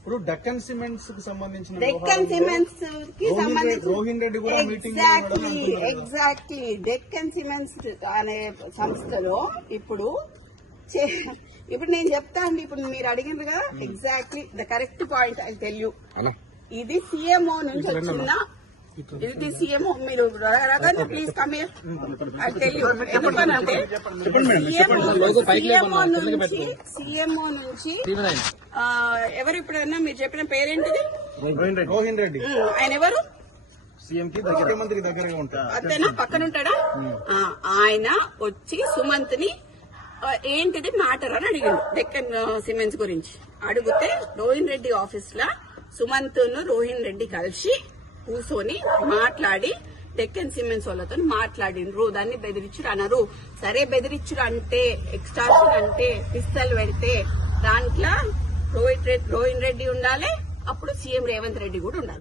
ఇప్పుడు డెక్కన్ సిమెంట్స్ కి సంబంధించిన డెక్కన్ సిమెంట్స్ కి సంబంధించి రోహిన్ రెడ్డి కూడా మీటింగ్ ఎగ్జాక్ట్లీ డెక్కన్ సిమెంట్స్ అనే సంస్థలో ఇప్పుడు నేను చెప్తా అండి. ఇప్పుడు మీరు అడిగిండ్రు కదా, exactly the correct point I tell you. ఇది సీఎంఓ నుంచి వచ్చిన, ఇది సీఎంఓ. మీరు please come here, I tell you. ఎందుకనంటే సీఎంఓ నుంచి ఎవరు ఇప్పుడన్నా మీరు చెప్పిన పేరేంటిది? రోహిన్ రెడ్డి. ఆయన ఎవరు? సీఎం కి ముఖ్యమంత్రికి దగ్గరగా ఉంటారు. అతను పక్కన ఉంటాడా? ఆయన వచ్చి సుమంత్ ని ఏంటిది మ్యాటర్ అని అడిగిండు డెక్కన్ సిమెంట్స్ గురించి. అడిగితే రోహిన్ రెడ్డి ఆఫీస్ లా సుమంత్ ను రోహిన్ రెడ్డి కలిసి కూర్చొని మాట్లాడి డెక్కన్ సిమెంట్స్ వాళ్ళతో మాట్లాడిండ్రు. దాన్ని బెదిరించుడు అన్నారు. సరే, బెదిరించుడు అంటే, ఎక్స్టార్షన్ అంటే పిస్తల్ పెడితే దాంట్లో రోహిన్ రెడ్డి ఉండాలి, అప్పుడు సీఎం రేవంత్ రెడ్డి కూడా ఉండాలి.